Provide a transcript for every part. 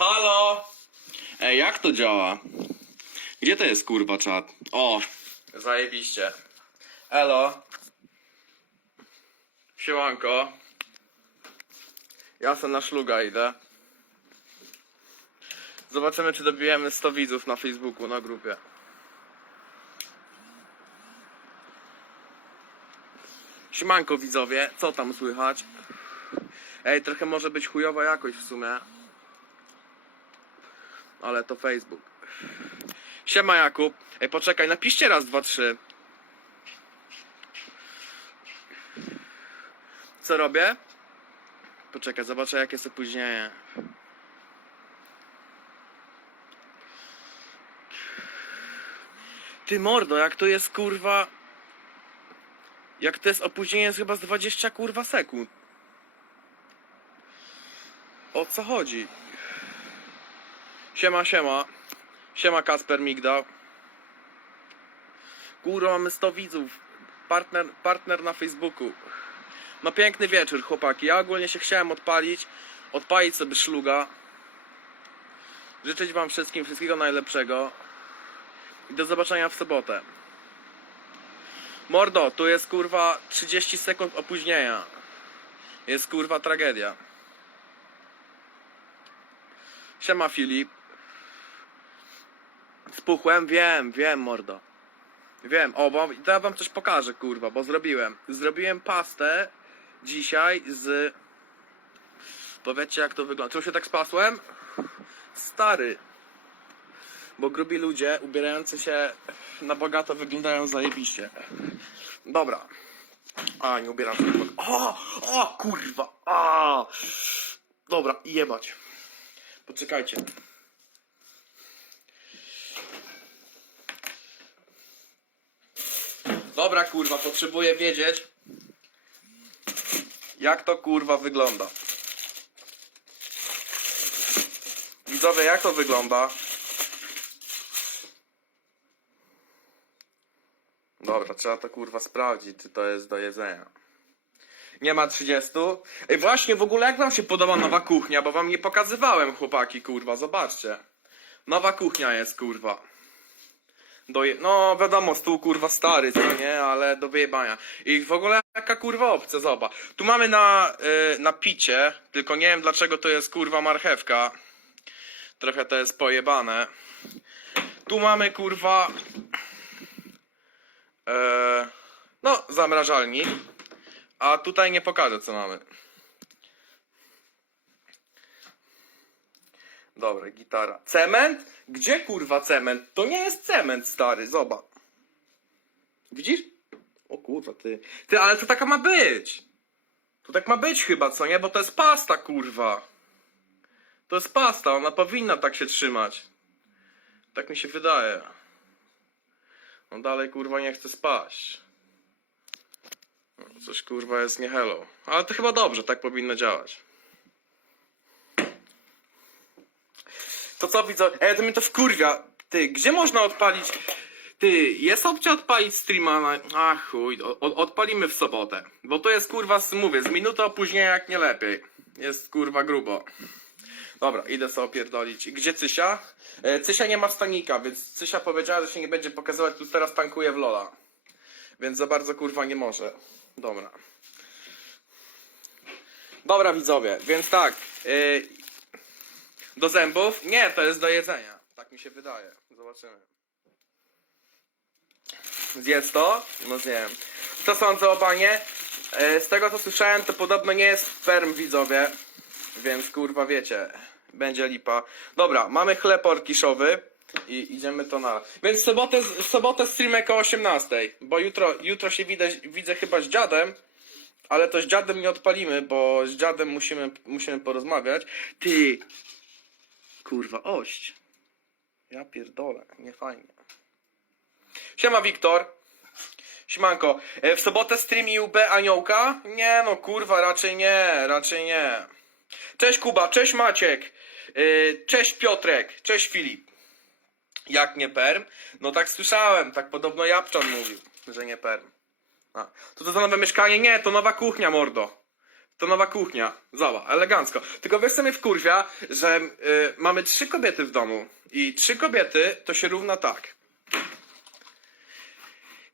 Halo! Ej, jak to działa? Gdzie to jest kurwa czat? O! Zajebiście. Elo. Siemanko. Ja se na szluga idę. Zobaczymy, czy dobijemy 100 widzów na Facebooku, na grupie. Siemanko widzowie, co tam słychać? Ej, trochę może być chujowa jakość w sumie. Ale to Facebook. Siema Jakub. Ej, poczekaj, napiszcie raz, dwa, trzy. Co robię? Poczekaj, zobaczę jakie jest opóźnienie. Ty mordo, jak to jest kurwa... Jak to jest opóźnienie jest chyba z 20 kurwa sekund. O co chodzi? Siema, siema. Siema Kasper Migdał. Kurwa, mamy 100 widzów. Partner, partner na Facebooku. No piękny wieczór, chłopaki. Ja ogólnie się chciałem odpalić. Odpalić sobie szluga. Życzyć wam wszystkim wszystkiego najlepszego. I do zobaczenia w sobotę. Mordo, tu jest kurwa 30 sekund opóźnienia. Jest kurwa tragedia. Siema Filip. Spuchłem? Wiem, wiem mordo. Wiem, o, bo to ja wam coś pokażę, kurwa, bo zrobiłem. Zrobiłem pastę dzisiaj z... Powiedzcie jak to wygląda. Czemu się tak spasłem? Stary. Bo grubi ludzie ubierający się na bogato wyglądają zajebiście. Dobra. A, nie ubieram się na. O, o, kurwa. A. Dobra, jebać. Poczekajcie. Dobra, kurwa, potrzebuję wiedzieć, jak to kurwa wygląda. Widzowie, jak to wygląda? Dobra, trzeba to kurwa sprawdzić, czy to jest do jedzenia. Nie ma 30. Ej, właśnie, w ogóle jak wam się podoba nowa kuchnia, bo wam nie pokazywałem, chłopaki, kurwa, zobaczcie. Nowa kuchnia jest, kurwa. No, wiadomo, stół, kurwa, stary, co nie, ale do wyjebania. I w ogóle jaka, kurwa, opcja, zobacz. Tu mamy na, y, na picie, tylko nie wiem, dlaczego to jest, kurwa, marchewka. Trochę to jest pojebane. Tu mamy, kurwa... E, no, zamrażalnik. A tutaj nie pokażę, co mamy. Dobra, gitara. Cement? Gdzie kurwa cement? To nie jest cement, stary, zobacz. Widzisz? O kurwa, ty. Ty, ale to taka ma być. To tak ma być chyba, co nie? Bo to jest pasta, kurwa. To jest pasta, ona powinna tak się trzymać. Tak mi się wydaje. No dalej, kurwa, nie chce spaść. No, Coś kurwa jest nie hello. Ale to chyba dobrze, tak powinno działać. To co widzę? Ej, to mnie to wkurwia. Ty, gdzie można odpalić? Ty, jest opcja odpalić streama na... Ach chuj, odpalimy w sobotę. Bo to jest kurwa, mówię, z minuty opóźnienia jak nie lepiej. Jest kurwa grubo. Dobra, idę sobie opierdolić. Gdzie Cysia? E, Cysia nie ma stanika, więc Cysia powiedziała, że się nie będzie pokazywać, tu teraz tankuje w Lola. Więc za bardzo kurwa nie może. Dobra. Dobra widzowie, więc tak. y, do zębów? Nie, to jest do jedzenia. Tak mi się wydaje. Zobaczymy. Zjedz to? No zjem. Co sądzę o banie? Y, z tego co słyszałem, to podobno nie jest ferm widzowie. Więc kurwa wiecie. Będzie lipa. Dobra, mamy chleb orkiszowy. I idziemy to na. Więc sobotę, sobotę stream o 18. Bo jutro, jutro się widzę, widzę chyba z dziadem. Ale to z dziadem nie odpalimy, bo z dziadem musimy, musimy porozmawiać. Ty! Kurwa, ość. Ja pierdolę, nie fajnie. Siema Wiktor. Siemanko. E, W sobotę stream UB Aniołka? Nie no, kurwa, raczej nie, raczej nie. Cześć Kuba, cześć Maciek. E, Cześć Piotrek, cześć Filip. Jak nie perm? No tak słyszałem, tak podobno Japczan mówił, że nie perm. A, to to za nowe mieszkanie? Nie, to nowa kuchnia, mordo. To nowa kuchnia. Zobacz, elegancko. Tylko wiesz co mnie wkurwia, że y, mamy trzy kobiety w domu. I trzy kobiety to się równa tak.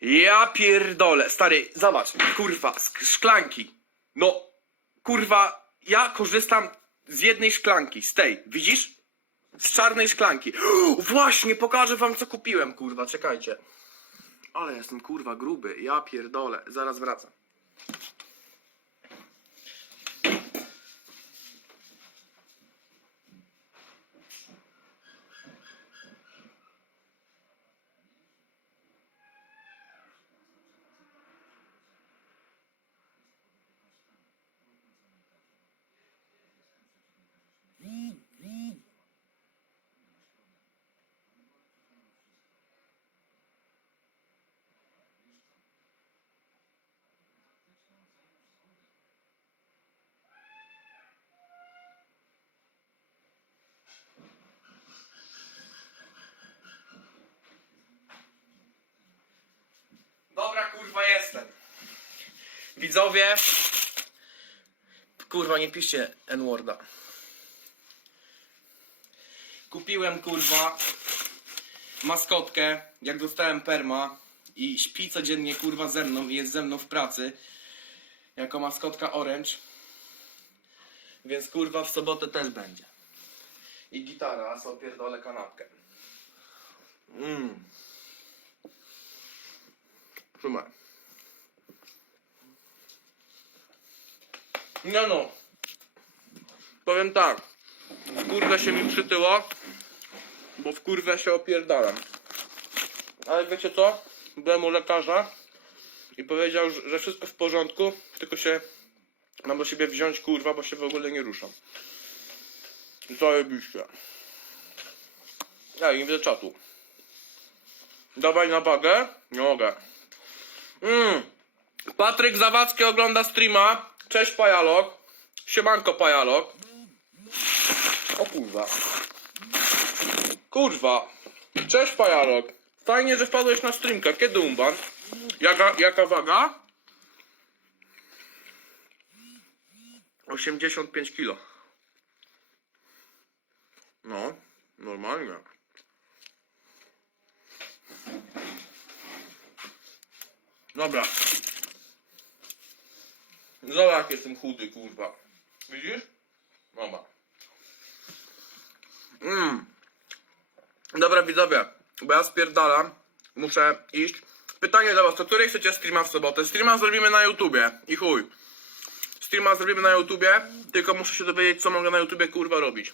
Ja pierdolę. Stary, zobacz. Kurwa, sk- szklanki. No, kurwa, ja korzystam z jednej szklanki. Z tej, widzisz? Z czarnej szklanki. Właśnie, pokażę wam co kupiłem, kurwa, czekajcie. Ale jestem kurwa gruby, ja pierdolę, zaraz wracam. Dobra, kurwa, jestem. Widzowie. Kurwa, nie piszcie N-Worda. Kupiłem, kurwa, maskotkę, jak dostałem perma i śpi codziennie, kurwa, ze mną i jest ze mną w pracy. Jako maskotka Orange. Więc, kurwa, w sobotę też będzie. I gitara, sobie pierdolę kanapkę. Mmm. Trzymaj. No no. Powiem tak. Kurwa się mi przytyło, bo w kurwę się opierdalam. Ale wiecie co? Byłem u lekarza i powiedział, że wszystko w porządku, tylko się mam do siebie wziąć kurwa, bo się w ogóle nie ruszam. Zajebiście. Ja nie widzę czatu. Dawaj na wagę? Nie mogę. Mm. Patryk Zawadzki ogląda streama. Cześć Pajalok. Siemanko Pajalok. O kurwa. Kurwa. Cześć Pajalok. Fajnie, że wpadłeś na streamkę. Kiedy umban? Jaka, jaka waga? 85 kilo. No, normalnie. Dobra. Zobacz jestem chudy, kurwa. Widzisz? Dobra. Mm. Dobra widzowie, bo ja spierdalam. Muszę iść. Pytanie do was, to której chcecie streama w sobotę? Streama zrobimy na YouTubie i chuj. Streama zrobimy na YouTubie, tylko muszę się dowiedzieć co mogę na YouTubie kurwa robić.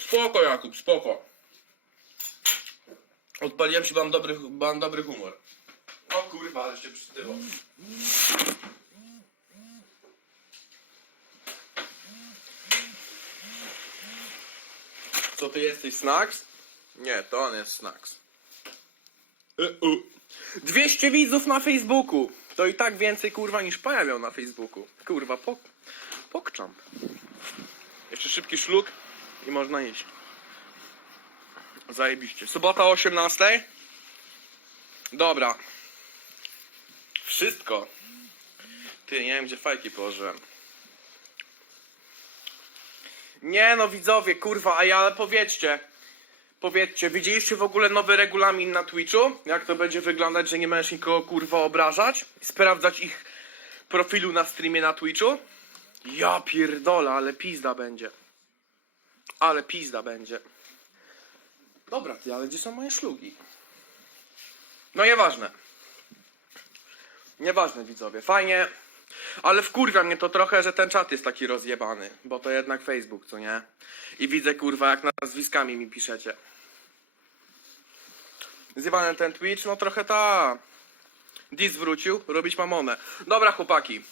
Spoko Jakub, spoko. Odpaliłem się, mam dobry, mam dobry humor. O kurwa, ale się przytyło. Co ty jesteś, Snacks? Nie, to on jest Snacks. E, u. 200 widzów na Facebooku. To i tak więcej kurwa niż Paja miał na Facebooku. Kurwa, pok pokczamp. Jeszcze szybki szluk i można iść. Zajebiście. Sobota o 18. Dobra. Wszystko. Ty, nie wiem gdzie fajki położyłem. Nie no widzowie, kurwa, a ja ale powiedzcie. Powiedzcie, widzieliście w ogóle nowy regulamin na Twitchu? Jak to będzie wyglądać, że nie możesz nikogo kurwa obrażać? Sprawdzać ich profilu na streamie na Twitchu? Ja pierdolę, ale pizda będzie. Ale pizda będzie. Dobra, ty, ale gdzie są moje szlugi? No nieważne. Nieważne widzowie, fajnie. Ale wkurwia mnie to trochę, że ten czat jest taki rozjebany. Bo to jednak Facebook, co nie? I widzę kurwa jak nazwiskami mi piszecie. Zjebany ten Twitch, no trochę ta. Dis wrócił, robić mamonę. Dobra chłopaki.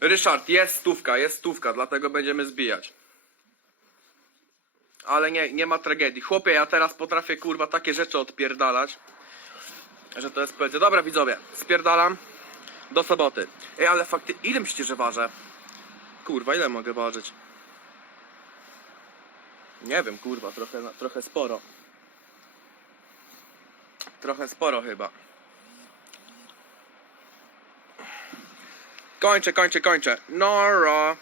Ryszard, jest stówka, jest stówka, dlatego będziemy zbijać ale nie, nie ma tragedii. Chłopie, ja teraz potrafię kurwa takie rzeczy odpierdalać, że to jest powiedzę. Dobra widzowie, spierdalam do soboty. Ej, ale fakty, ile myślicie, że ważę? Kurwa, ile mogę ważyć? Nie wiem, kurwa, trochę, trochę sporo. Trochę sporo chyba. Kończę, kończę, kończę. Noro.